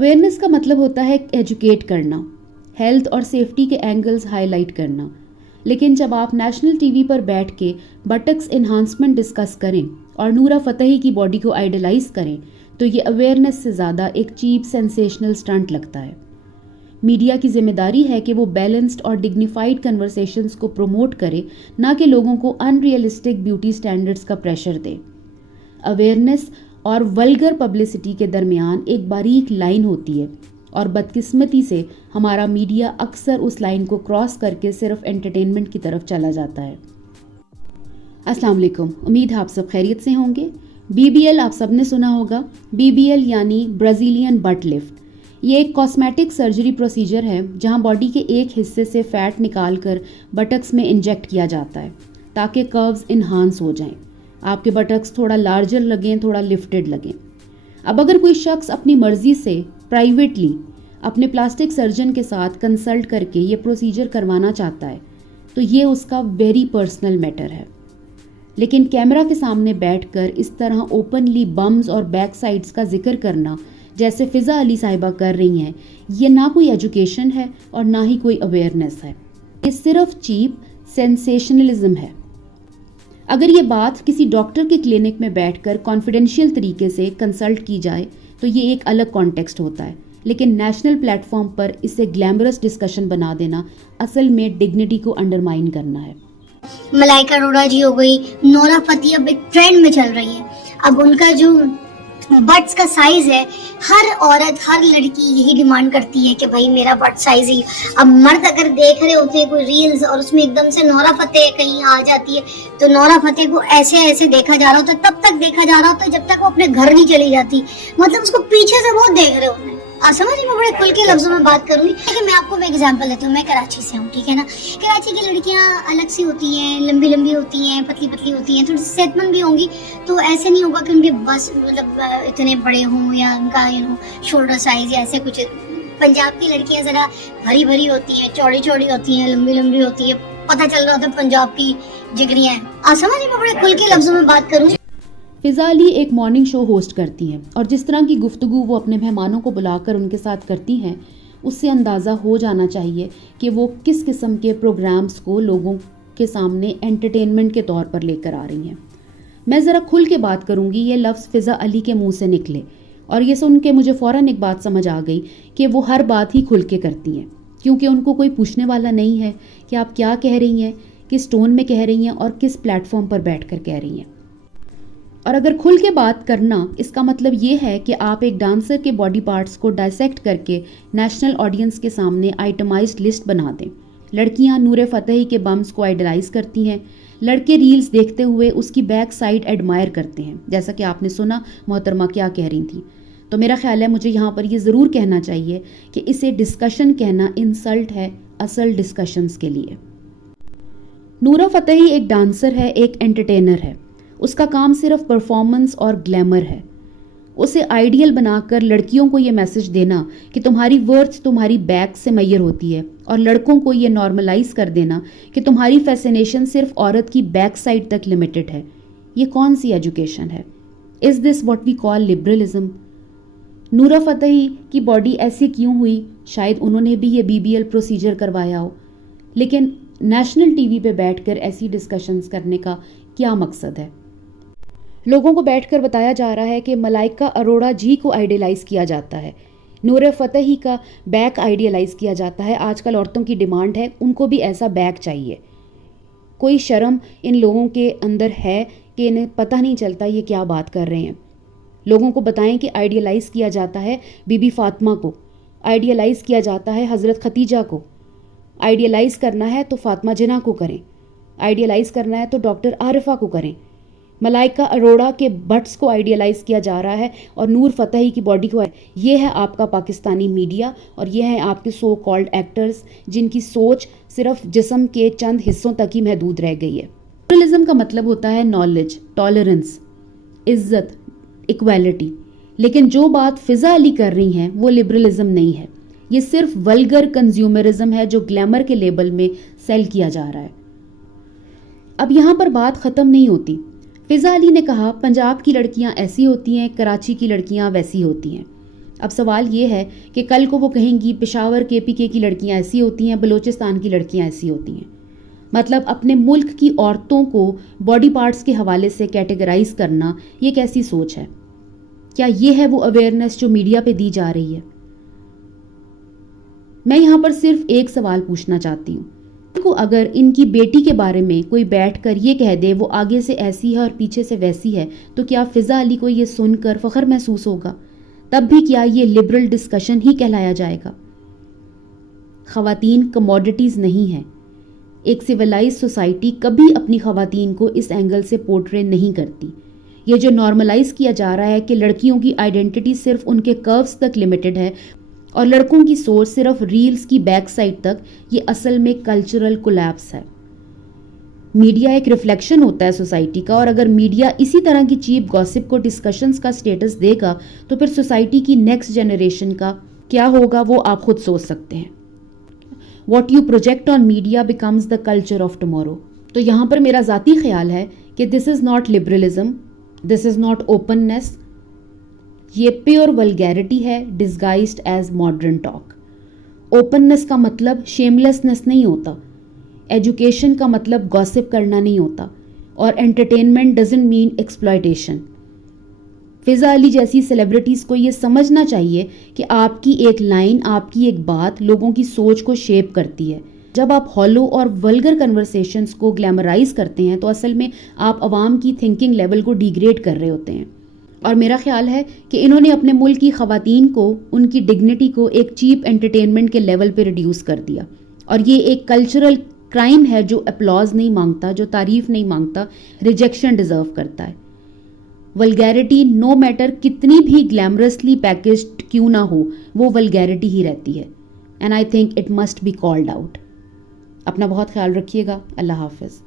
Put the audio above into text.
Awareness کا مطلب ہوتا ہے ایجوکیٹ کرنا، ہیلتھ اور سیفٹی کے اینگلز ہائی لائٹ کرنا، لیکن جب آپ نیشنل ٹی وی پر بیٹھ کے بٹکس انہانسمنٹ ڈسکس کریں اور نورا فتحی کی باڈی کو آئیڈلائز کریں تو یہ اویئرنیس سے زیادہ ایک چیپ سینسیشنل سٹنٹ لگتا ہے۔ میڈیا کی ذمہ داری ہے کہ وہ بیلنسڈ اور ڈگنیفائڈ کنورسیشنز کو پروموٹ کرے، نہ کہ لوگوں کو ان ریئلسٹک بیوٹی سٹینڈرڈز کا پریشر دے۔ اویئرنیس اور ولگر پبلسٹی کے درمیان ایک باریک لائن ہوتی ہے، اور بدقسمتی سے ہمارا میڈیا اکثر اس لائن کو کراس کر کے صرف انٹرٹینمنٹ کی طرف چلا جاتا ہے۔ السلام علیکم، امید ہے آپ سب خیریت سے ہوں گے۔ BBL آپ سب نے سنا ہوگا۔ BBL یعنی برازیلین بٹ لفٹ۔ یہ ایک کاسمیٹک سرجری پروسیجر ہے جہاں باڈی کے ایک حصے سے فیٹ نکال کر بٹکس میں انجیکٹ کیا جاتا ہے تاکہ کروز انہانس ہو جائیں، آپ کے بٹکس تھوڑا لارجر لگیں، تھوڑا لفٹڈ لگیں۔ اب اگر کوئی شخص اپنی مرضی سے پرائیویٹلی اپنے پلاسٹک سرجن کے ساتھ کنسلٹ کر کے یہ پروسیجر کروانا چاہتا ہے تو یہ اس کا ویری پرسنل میٹر ہے، لیکن کیمرہ کے سامنے بیٹھ کر اس طرح اوپنلی بمز اور بیک سائڈز کا ذکر کرنا جیسے فضا علی صاحبہ کر رہی ہیں، یہ نہ کوئی ایجوکیشن ہے اور نہ ہی کوئی اویئرنیس ہے، یہ صرف چیپ سینسیشنلزم ہے۔ اگر یہ بات کسی ڈاکٹر کے کلینک میں بیٹھ کر کانفیڈینشیل طریقے سے کنسلٹ کی جائے تو یہ ایک الگ کانٹیکسٹ ہوتا ہے، لیکن نیشنل پلیٹ فارم پر اسے گلیمرس ڈسکشن بنا دینا اصل میں ڈگنیٹی کو انڈرمائن کرنا ہے۔ ملائکہ اروڑا جی ہو گئی، نورا فتحی اب ایک ٹرینڈ میں چل رہی ہے۔ اب ان کا جو بٹس کا سائز ہے، ہر عورت ہر لڑکی یہی ڈیمانڈ کرتی ہے کہ بھائی میرا بٹ سائز ہی۔ اب مرد اگر دیکھ رہے ہوتے ہیں کوئی ریلز اور اس میں ایک دم سے نورا فتح کہیں آ جاتی ہے تو نورا فتح کو ایسے ایسے دیکھا جا رہا ہوتا ہے، تب تک دیکھا جا رہا ہوتا ہے جب تک وہ اپنے گھر نہیں چلی جاتی، مطلب اس کو پیچھے سے بہت دیکھ رہے ہوتے ہیں۔ آپ سمجھ میں بڑے کھل کے لفظوں میں بات کروں گی، لیکن میں آپ کو ایک ایگزامپل دیتی ہوں۔ میں کراچی سے ہوں، ٹھیک ہے نا۔ کراچی کی لڑکیاں الگ سی ہوتی ہیں، لمبی لمبی ہوتی ہیں، پتلی پتلی ہوتی ہیں، تھوڑی سی صحت مند بھی ہوں گی، تو ایسے نہیں ہوگا کہ ان کے بس مطلب اتنے بڑے ہوں یا ان کا شولڈر سائز یا ایسے کچھ۔ پنجاب کی لڑکیاں ذرا بھری بھری ہوتی ہیں، چوڑی چوڑی ہوتی ہیں، لمبی لمبی ہوتی ہے، پتہ چل رہا ہوتا ہے پنجاب کی جگریاں ہیں۔ آپ سمجھ میں بڑے کھل کے لفظوں میں بات کروں۔ فضا علی ایک مارننگ شو ہوسٹ کرتی ہیں اور جس طرح کی گفتگو وہ اپنے مہمانوں کو بلا کر ان کے ساتھ کرتی ہیں، اس سے اندازہ ہو جانا چاہیے کہ وہ کس قسم کے پروگرامز کو لوگوں کے سامنے انٹرٹینمنٹ کے طور پر لے کر آ رہی ہیں۔ میں ذرا کھل کے بات کروں گی، یہ لفظ فضا علی کے منہ سے نکلے اور یہ سن کے مجھے فوراً ایک بات سمجھ آ گئی کہ وہ ہر بات ہی کھل کے کرتی ہیں، کیونکہ ان کو کوئی پوچھنے والا نہیں ہے کہ آپ کیا کہہ رہی ہیں، کس ٹون میں کہہ رہی ہیں اور کس پلیٹ فارم پر بیٹھ کر کہہ رہی ہیں۔ اور اگر کھل کے بات کرنا اس کا مطلب یہ ہے کہ آپ ایک ڈانسر کے باڈی پارٹس کو ڈائسیکٹ کر کے نیشنل آڈینس کے سامنے آئٹمائزڈ لسٹ بنا دیں۔ لڑکیاں نور فتحی کے بمز کو آئیڈلائز کرتی ہیں، لڑکے ریلز دیکھتے ہوئے اس کی بیک سائڈ ایڈمائر کرتے ہیں، جیسا کہ آپ نے سنا محترمہ کیا کہہ رہی تھیں۔ تو میرا خیال ہے مجھے یہاں پر یہ ضرور کہنا چاہیے کہ اسے ڈسکشن کہنا انسلٹ ہے اصل ڈسکشنز کے لیے۔ نورا فتحی ایک ڈانسر ہے، ایک انٹرٹینر ہے، اس کا کام صرف پرفارمنس اور گلیمر ہے۔ اسے آئیڈیل بنا کر لڑکیوں کو یہ میسج دینا کہ تمہاری ورتھ تمہاری بیک سے میئر ہوتی ہے، اور لڑکوں کو یہ نارملائز کر دینا کہ تمہاری فیسینیشن صرف عورت کی بیک سائڈ تک لمیٹڈ ہے، یہ کون سی ایجوکیشن ہے؟ از this what we call liberalism? نورا فتحی کی باڈی ایسی کیوں ہوئی؟ شاید انہوں نے بھی یہ BBL پروسیجر کروایا ہو، لیکن نیشنل ٹی وی پہ بیٹھ کر ایسی ڈسکشنز کرنے کا کیا مقصد ہے؟ لوگوں کو بیٹھ کر بتایا جا رہا ہے کہ ملائکہ اروڑا جی کو آئیڈیلائز کیا جاتا ہے، نور فتحی کا بیک آئیڈیلائز کیا جاتا ہے۔ آج کل عورتوں کی ڈیمانڈ ہے، ان کو بھی ایسا بیک چاہیے۔ کوئی شرم ان لوگوں کے اندر ہے کہ انہیں پتہ نہیں چلتا یہ کیا بات کر رہے ہیں؟ لوگوں کو بتائیں کہ آئیڈیلائز کیا جاتا ہے بی بی فاطمہ کو، آئیڈیلائز کیا جاتا ہے حضرت ختیجہ کو، آئیڈیلائز کرنا ہے تو فاطمہ جناح کو کریں، آئیڈیلائز کرنا ہے تو ڈاکٹر عارفہ کو کریں۔ ملائکہ اروڑا کے بٹس کو آئیڈیلائز کیا جا رہا ہے اور نور فتحی کی باڈی کو۔ یہ ہے آپ کا پاکستانی میڈیا اور یہ ہیں آپ کے سو کالڈ ایکٹرز جن کی سوچ صرف جسم کے چند حصوں تک ہی محدود رہ گئی ہے۔ لبرلزم کا مطلب ہوتا ہے نالج، ٹالرنس، عزت، ایکویلٹی، لیکن جو بات فضا علی کر رہی ہیں وہ لبرلزم نہیں ہے، یہ صرف ولگر کنزیومرزم ہے جو گلیمر کے لیبل میں سیل کیا جا رہا ہے۔ اب یہاں پر بات ختم نہیں ہوتی۔ فضا علی نے کہا پنجاب کی لڑکیاں ایسی ہوتی ہیں، کراچی کی لڑکیاں ویسی ہوتی ہیں۔ اب سوال یہ ہے کہ کل کو وہ کہیں گی پشاور KPK کی لڑکیاں ایسی ہوتی ہیں، بلوچستان کی لڑکیاں ایسی ہوتی ہیں. مطلب اپنے ملک کی عورتوں کو باڈی پارٹس کے حوالے سے کیٹیگرائز کرنا یہ کیسی سوچ ہے؟ کیا یہ ہے وہ اویئرنیس جو میڈیا پہ دی جا رہی ہے؟ میں یہاں پر صرف ایک سوال پوچھنا چاہتی ہوں کو اگر ان کی بیٹی کے بارے میں کوئی بیٹھ کر یہ کہہ دے وہ آگے سے ایسی ہے اور پیچھے سے ویسی ہے، تو کیا فضا علی کو یہ سن کر فخر محسوس ہوگا؟ تب بھی کیا یہ لبرل ڈسکشن ہی کہلایا جائے گا؟ خواتین کموڈیٹیز نہیں ہیں. ایک سویلائز سوسائٹی کبھی اپنی خواتین کو اس اینگل سے پورٹرے نہیں کرتی. یہ جو نارملائز کیا جا رہا ہے کہ لڑکیوں کی آئیڈینٹی صرف ان کے کروز تک لمیٹڈ ہے اور لڑکوں کی سوچ صرف ریلز کی بیک سائڈ تک، یہ اصل میں کلچرل کولیپس ہے. میڈیا ایک ریفلیکشن ہوتا ہے سوسائٹی کا، اور اگر میڈیا اسی طرح کی چیپ گاسپ کو ڈسکشنز کا سٹیٹس دے گا تو پھر سوسائٹی کی نیکسٹ جنریشن کا کیا ہوگا وہ آپ خود سوچ سکتے ہیں. What you project on media becomes the culture of tomorrow. تو یہاں پر میرا ذاتی خیال ہے کہ this is not liberalism, this is not openness, یہ پیور ولگیرٹی ہے disguised as modern talk. Openness کا مطلب شیملیسنس نہیں ہوتا، ایجوکیشن کا مطلب گاسپ کرنا نہیں ہوتا، اور انٹرٹینمنٹ ڈزنٹ مین ایکسپلائٹیشن. فضا علی جیسی سیلیبریٹیز کو یہ سمجھنا چاہیے کہ آپ کی ایک لائن، آپ کی ایک بات لوگوں کی سوچ کو شیپ کرتی ہے. جب آپ ہالو اور ولگر کنورسیشنز کو گلیمرائز کرتے ہیں تو اصل میں آپ عوام کی تھنکنگ لیول کو ڈیگریڈ کر رہے ہوتے ہیں. اور میرا خیال ہے کہ انہوں نے اپنے ملک کی خواتین کو، ان کی ڈگنیٹی کو ایک چیپ انٹرٹینمنٹ کے لیول پہ ریڈیوس کر دیا. اور یہ ایک کلچرل کرائم ہے جو اپلاز نہیں مانگتا، جو تعریف نہیں مانگتا، ریجیکشن ڈیزرو کرتا ہے. ولگیرٹی نو میٹر کتنی بھی گلیمرسلی پیکجڈ کیوں نہ ہو، وہ ولگیرٹی ہی رہتی ہے. And I think it must be called out. اپنا بہت خیال رکھیے گا. اللہ حافظ.